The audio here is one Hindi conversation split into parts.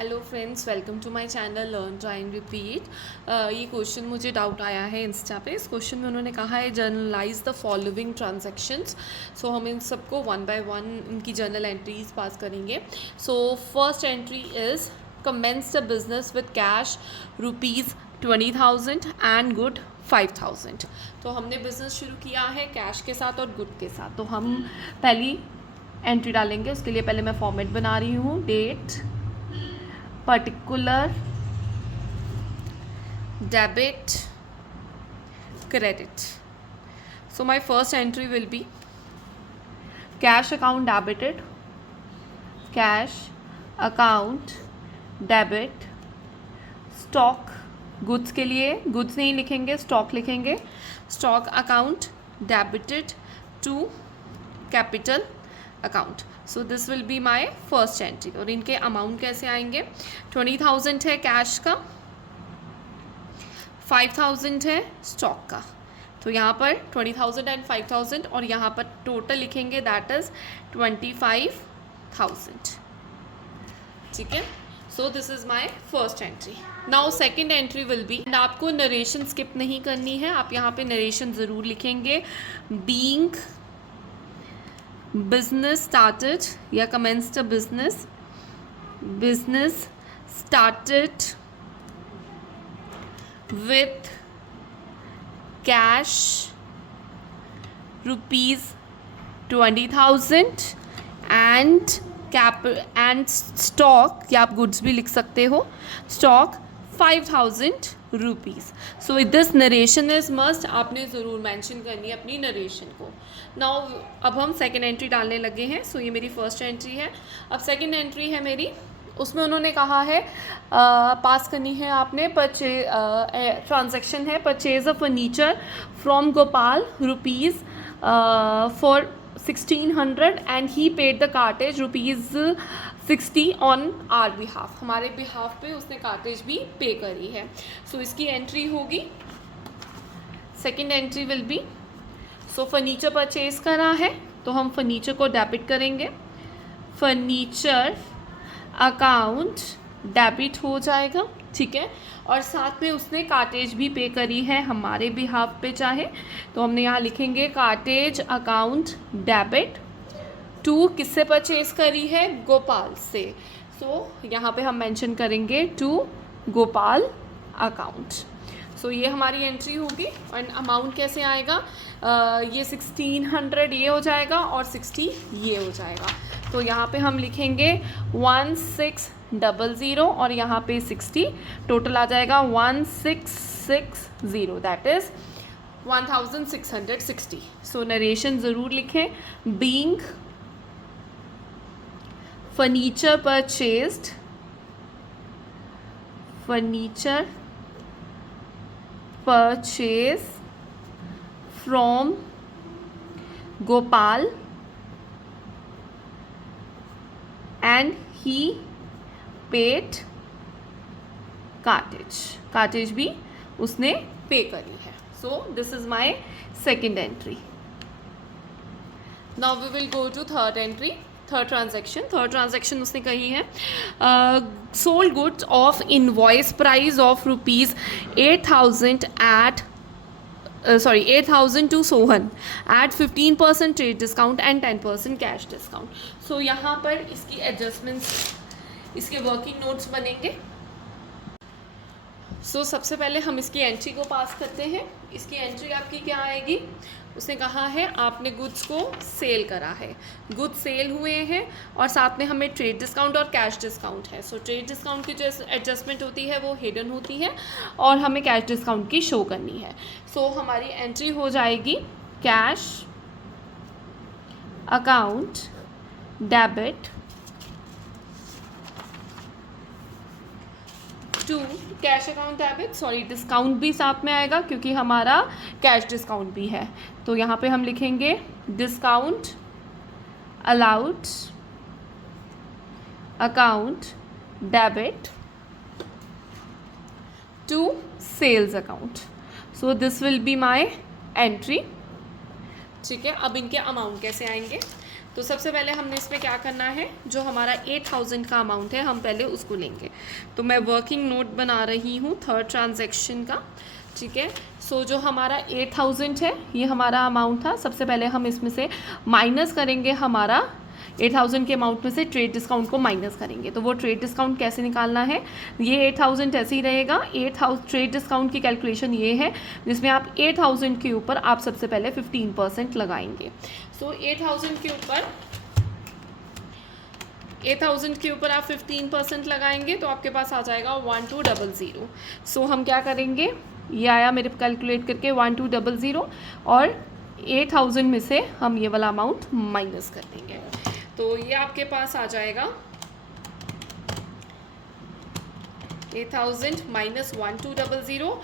Hello friends, welcome to my channel learn try and repeat. ये क्वेश्चन मुझे डाउट आया है इंस्टा पे। इस क्वेश्चन में उन्होंने कहा है journalize the following transactions. So हम इन सबको वन बाय वन इनकी जर्नल एंट्रीज पास करेंगे। So first entry is commence the business with cash ₹20,000 and good 5,000। तो हमने बिज़नेस शुरू किया है कैश के साथ और गुड के साथ। तो हम पहली एंट्री डालेंगे। उसके लिए पहले मैं फॉर्मेट बना रही हूँ, date, particular, debit, credit. So my first entry will be cash account debited, cash account debit, stock, goods के लिए goods नहीं लिखेंगे, stock लिखेंगे, stock account debited to capital account. So this will be my first entry. और इनके अमाउंट कैसे आएंगे? 20,000 है कैश का, 5,000 है स्टॉक का। तो यहाँ पर 20,000 एंड 5,000 और यहाँ पर टोटल लिखेंगे, दैट इज़ 25,000। ठीक है, so this is my first entry. Now second entry will be, आपको नरेशन स्किप नहीं करनी है, आप यहाँ पे नरेशन ज़रूर लिखेंगे। बीइंग business started या commenced a business started with cash ₹20,000 and stock, या आप गुड्स भी लिख सकते हो, stock 5,000 rupees. So this narration is must, आपने ज़रूर मेंशन करनी है अपनी नरेशन को। नाउ अब हम सेकेंड एंट्री डालने लगे हैं। सो ये मेरी फर्स्ट एंट्री है। अब सेकेंड एंट्री है मेरी, उसमें उन्होंने कहा है पास करनी है आपने ट्रांजैक्शन है purchase a furniture from Gopal rupees for 1,600 and he paid the cartage ₹60 on our behalf. हमारे बिहाफ पे उसने कार्टेज भी पे करी है। सो इसकी एंट्री होगी, second entry will be, so furniture purchase करा है तो हम फर्नीचर को डेबिट करेंगे, फर्नीचर अकाउंट डेबिट हो जाएगा। ठीक है, और साथ में उसने कार्टेज भी पे करी है हमारे बिहाफ पे चाहे, तो हमने यहाँ लिखेंगे कार्टेज अकाउंट डेबिट टू, किससे परचेज करी है? गोपाल से। सो यहाँ पे हम मेंशन करेंगे टू गोपाल अकाउंट। सो ये हमारी एंट्री होगी। और अमाउंट कैसे आएगा? ये 1,600 ये हो जाएगा और 60 ये हो जाएगा। तो यहाँ पे हम लिखेंगे 1600 और यहाँ पे 60, टोटल आ जाएगा 1660, दैट इज़ 1660। सो नरेशन ज़रूर लिखें, being furniture purchased, furniture purchase from Gopal and he paid cartage भी उसने पे करी है। So this is my second entry. Now we will go to third entry, third transaction उसने कही है sold goods of invoice price of ₹8,000 8,000 to Sohan at 15% trade discount and 10% cash discount. So यहाँ पर इसकी एडजस्टमेंट्स, इसके वर्किंग नोट्स बनेंगे। सो सबसे पहले हम इसकी एंट्री को पास करते हैं। इसकी एंट्री आपकी क्या आएगी? उसने कहा है आपने गुड्स को सेल करा है, गुड्स सेल हुए हैं और साथ में हमें ट्रेड डिस्काउंट और कैश डिस्काउंट है। सो ट्रेड डिस्काउंट की जो एडजस्टमेंट होती है वो हिडन होती है और हमें कैश डिस्काउंट की शो करनी है। सो हमारी एंट्री हो जाएगी cash account debit to cash account debit, discount भी साथ में आएगा क्योंकि हमारा कैश डिस्काउंट भी है। तो यहाँ पे हम लिखेंगे discount allowed account debit to sales account. So this will be my entry. ठीक है, अब इनके अमाउंट कैसे आएंगे? तो तो सबसे पहले हमने इस पर क्या करना है, जो हमारा 8000 का अमाउंट है हम पहले उसको लेंगे। तो मैं वर्किंग नोट बना रही हूँ थर्ड ट्रांजैक्शन का, ठीक है। सो जो हमारा 8000 है ये हमारा अमाउंट था। सबसे पहले हम इसमें से माइनस करेंगे, हमारा 8000 के अमाउंट में से ट्रेड डिस्काउंट को माइनस करेंगे। तो वो ट्रेड डिस्काउंट कैसे निकालना है, ये 8000 ऐसे ही रहेगा। 8000 ट्रेड डिस्काउंट की कैलकुलेशन ये है जिसमें आप 8000 के ऊपर आप सबसे पहले 15% लगाएंगे। सो 8000 के ऊपर आप 15% लगाएंगे तो आपके पास आ जाएगा 1200। सो हम क्या करेंगे, ये आया मेरे कैलकुलेट करके 1200 और 8000 में से हम ये वाला अमाउंट माइनस कर देंगे। तो ये आपके पास आ जाएगा 8000 माइनस 1200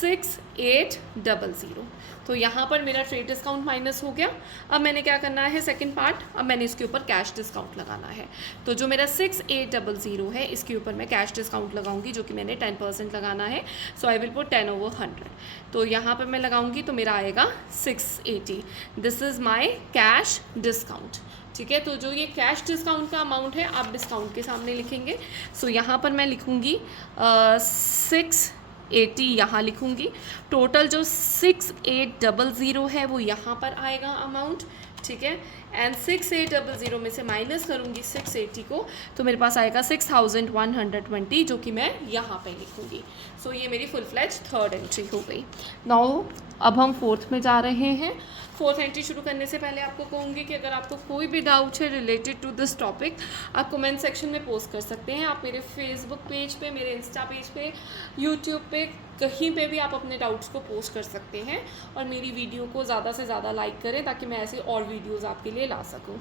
6800। तो यहाँ पर मेरा ट्रेड डिस्काउंट माइनस हो गया। अब मैंने क्या करना है, सेकंड पार्ट, अब मैंने इसके ऊपर कैश डिस्काउंट लगाना है। तो जो मेरा 6800 है इसके ऊपर मैं कैश डिस्काउंट लगाऊंगी, जो कि मैंने 10% लगाना है। सो आई विल पुट 10/100। तो यहाँ पर मैं लगाऊंगी तो मेरा आएगा 680। This is my cash discount, ठीक है। तो जो ये कैश डिस्काउंट का अमाउंट है आप डिस्काउंट के सामने लिखेंगे। सो यहाँ पर मैं लिखूँगी 680, यहाँ लिखूँगी। टोटल जो 6800 है वो यहाँ पर आएगा अमाउंट, ठीक है। एंड 6800 में से माइनस करूँगी 680 को, तो मेरे पास आएगा 6120, जो कि मैं यहाँ पे लिखूँगी। सो ये मेरी फुल फ्लैज थर्ड एंट्री हो गई। नाउ अब हम फोर्थ में जा रहे हैं। फोर्थ एंट्री शुरू करने से पहले आपको कहूँगी कि अगर आपको कोई भी डाउट है रिलेटेड टू दिस टॉपिक, आप कमेंट सेक्शन में पोस्ट कर सकते हैं। आप मेरे फेसबुक पेज पे, मेरे इंस्टा पेज पे, यूट्यूब पे, कहीं पे भी आप अपने डाउट्स को पोस्ट कर सकते हैं। और मेरी वीडियो को ज़्यादा से ज़्यादा लाइक करें ताकि मैं ऐसे और वीडियोज़ आपके लिए ला सकूँ।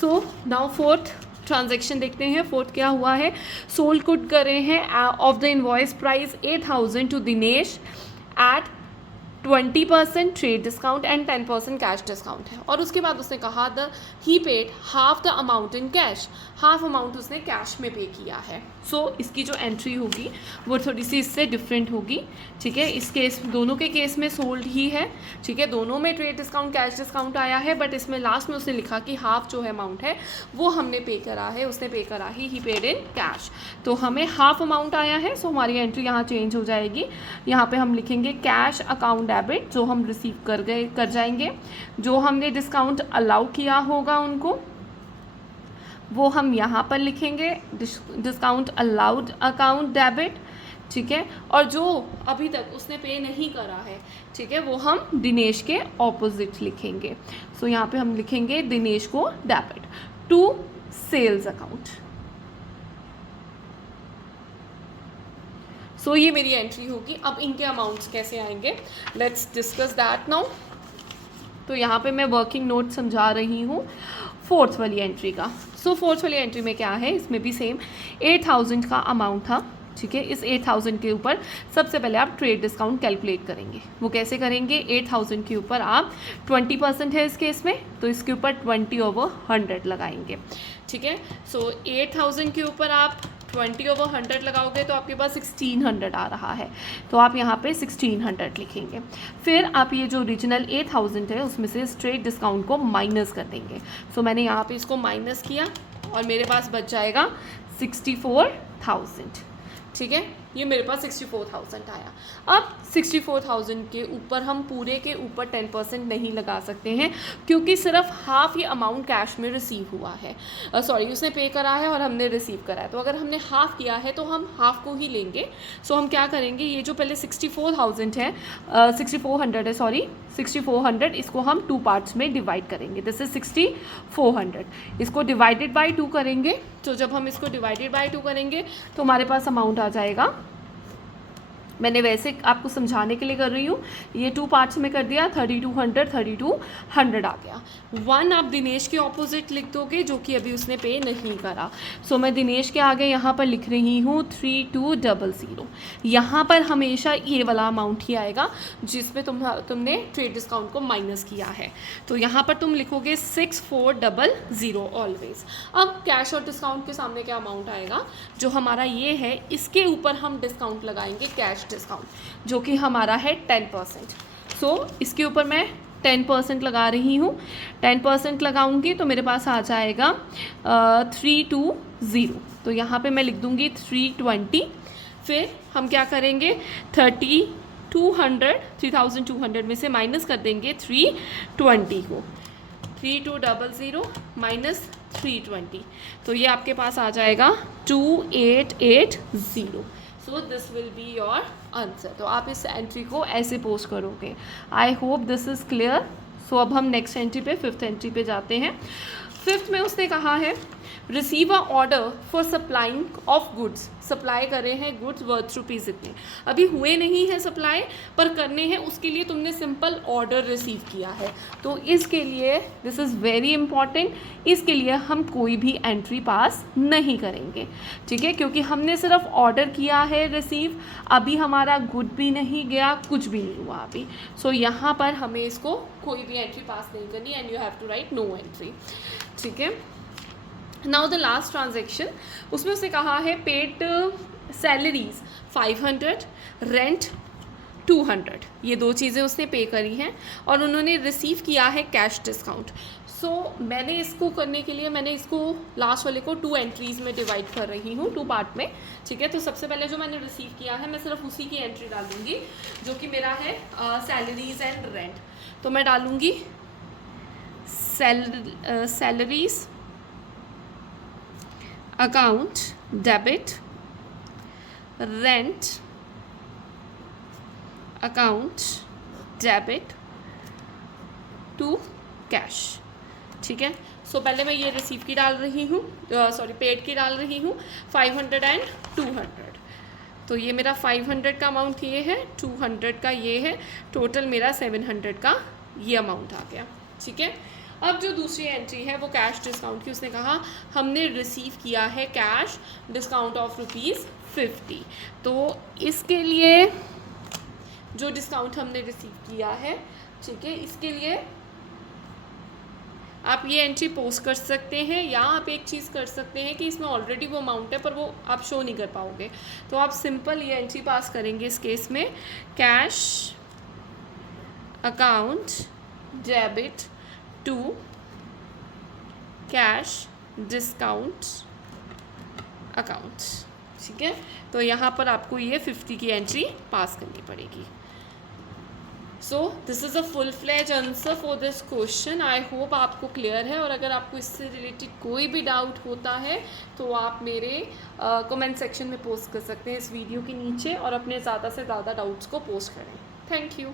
सो नाउ फोर्थ ट्रांजैक्शन देखते हैं। फोर्थ क्या हुआ है, सोल्ड गुड करे हैं of the invoice price 8000 to Dinesh at 20% trade discount and 10% cash discount है। और उसके बाद उसने कहा he paid half the amount in cash, half amount उसने कैश में पे किया है। सो इसकी जो एंट्री होगी वो थोड़ी सी इससे डिफरेंट होगी, ठीक है। इस केस, दोनों के केस में सोल्ड ही है, ठीक है। दोनों में ट्रेड डिस्काउंट कैश डिस्काउंट आया है, बट इसमें लास्ट में उसने लिखा कि हाफ जो है अमाउंट है वो हमने पे करा है, उसने पे करा ही पेड इन कैश। तो हमें हाफ अमाउंट आया है। सो हमारी एंट्री यहाँ चेंज हो जाएगी। यहाँ पे हम लिखेंगे कैश अकाउंट डेबिट, जो हम रिसीव कर जाएंगे। जो हमने डिस्काउंट अलाउ किया होगा उनको वो हम यहाँ पर लिखेंगे, डिस्काउंट अलाउड अकाउंट डेबिट, ठीक है। और जो अभी तक उसने पे नहीं करा है, ठीक है, वो हम दिनेश के ऑपोजिट लिखेंगे। सो यहाँ पे हम लिखेंगे दिनेश को डेबिट टू सेल्स अकाउंट। सो ये मेरी एंट्री होगी। अब इनके अमाउंट्स कैसे आएंगे, लेट्स डिस्कस दैट नाउ। तो यहाँ पे मैं वर्किंग नोट समझा रही हूँ फोर्थ वाली एंट्री का। सो फोर्थ वाली एंट्री में क्या है, इसमें भी सेम 8000 का अमाउंट था, ठीक है। इस 8000 के ऊपर सबसे पहले आप ट्रेड डिस्काउंट कैलकुलेट करेंगे। वो कैसे करेंगे, 8000 के ऊपर आप 20% है इस केस में, तो इसके ऊपर 20/100 लगाएंगे, ठीक है। सो 8000 के ऊपर आप 20/100 लगाओगे तो आपके पास 1600 आ रहा है, तो आप यहाँ पे 1600 लिखेंगे। फिर आप ये जो ओरिजिनल 8000 है उसमें से ट्रेड डिस्काउंट को माइनस कर देंगे। सो मैंने यहाँ पे इसको माइनस किया और मेरे पास बच जाएगा 64,000, ठीक है। ये मेरे पास 64,000 आया। अब 64,000 के ऊपर हम पूरे के ऊपर 10% नहीं लगा सकते हैं, क्योंकि सिर्फ हाफ ही अमाउंट कैश में रिसीव हुआ है, सॉरी उसने पे करा है और हमने रिसीव करा है। तो अगर हमने हाफ किया है तो हम हाफ को ही लेंगे। सो हम क्या करेंगे, ये जो पहले 64,000 है 6400 है, सॉरी 6400, इसको हम 2 पार्ट्स में डिवाइड करेंगे। दिस इज 6400, इसको डिवाइडेड बाई 2 करेंगे। तो जब हम इसको डिवाइडेड बाई 2 करेंगे तो हमारे पास अमाउंट आ जाएगा, मैंने वैसे आपको समझाने के लिए कर रही हूँ, ये 2 पार्ट्स में कर दिया, 3200 आ गया। 1 आप दिनेश के ऑपोजिट लिख दोगे, जो कि अभी उसने पे नहीं करा। सो मैं दिनेश के आगे यहाँ पर लिख रही हूँ 3200। यहाँ पर हमेशा ये वाला अमाउंट ही आएगा जिसमें तुमने ट्रेड डिस्काउंट को माइनस किया है। तो यहाँ पर तुम लिखोगे 6400 ऑलवेज। अब कैश और डिस्काउंट के सामने क्या अमाउंट आएगा, जो हमारा ये है इसके ऊपर हम डिस्काउंट लगाएंगे कैश डिस्काउंट, जो कि हमारा है 10%। सो इसके ऊपर मैं 10% लगा रही हूँ, 10% लगाऊंगी तो मेरे पास आ जाएगा 320। तो यहाँ पे मैं लिख दूँगी 320। फिर हम क्या करेंगे, 3200 में से माइनस कर देंगे 320 को, 3200 माइनस 320, तो ये आपके पास आ जाएगा 2880। So this will be your answer. तो आप इस एंट्री को ऐसे पोस्ट करोगे। I hope this is clear. So अब हम नेक्स्ट एंट्री पे, फिफ्थ एंट्री पे जाते हैं। फिफ्थ में उसने कहा है receive a order for supplying of goods, supply करे हैं गुड्स वर्थ रुपीज़ इतने, अभी हुए नहीं है सप्लाई पर करने हैं, उसके लिए तुमने सिंपल ऑर्डर रिसीव किया है। तो इसके लिए दिस इज़ वेरी इंपॉर्टेंट, इसके लिए हम कोई भी एंट्री पास नहीं करेंगे, ठीक है, क्योंकि हमने सिर्फ ऑर्डर किया है रिसीव, अभी हमारा गुड भी नहीं गया, कुछ भी नहीं हुआ अभी। सो यहाँ पर हमें इसको कोई भी एंट्री पास नहीं करनी, and you have to write no entry, ठीक है। नाउ द लास्ट ट्रांजेक्शन, उसमें उसने कहा है पेड सैलरीज 500, रेंट 200, ये दो चीज़ें उसने पे करी हैं और उन्होंने रिसीव किया है कैश डिस्काउंट। सो मैंने इसको करने के लिए मैंने इसको लास्ट वाले को 2 एंट्रीज़ में डिवाइड कर रही हूँ, 2 पार्ट में, ठीक है। तो सबसे पहले जो मैंने रिसीव किया है मैं सिर्फ उसी की एंट्री डालूँगी जो कि मेरा है सैलरीज एंड रेंट। तो मैं डालूँगी salaries account debit, rent account debit to cash, ठीक है। सो पहले मैं ये रिसीव की डाल रही हूँ, सॉरी पेड की डाल रही हूँ 500 एंड 200। तो ये मेरा 500 का अमाउंट ये है, 200 का ये है, टोटल मेरा 700 का ये अमाउंट आ गया, ठीक है। अब जो दूसरी एंट्री है वो कैश डिस्काउंट की, उसने कहा हमने रिसीव किया है कैश डिस्काउंट ऑफ ₹50। तो इसके लिए जो डिस्काउंट हमने रिसीव किया है, ठीक है, इसके लिए आप ये एंट्री पोस्ट कर सकते हैं, या आप एक चीज़ कर सकते हैं कि इसमें ऑलरेडी वो अमाउंट है पर वो आप शो नहीं कर पाओगे, तो आप सिंपल ये एंट्री पास करेंगे इस केस में, cash account debit to cash discount account, ठीक है। तो यहाँ पर आपको ये 50 की एंट्री पास करनी पड़ेगी। So this is a full fledge answer for this question. I hope आपको क्लियर है, और अगर आपको इससे रिलेटेड कोई भी डाउट होता है तो आप मेरे कमेंट सेक्शन में पोस्ट कर सकते हैं इस वीडियो के नीचे, और अपने ज़्यादा से ज़्यादा डाउट्स को पोस्ट करें। Thank you.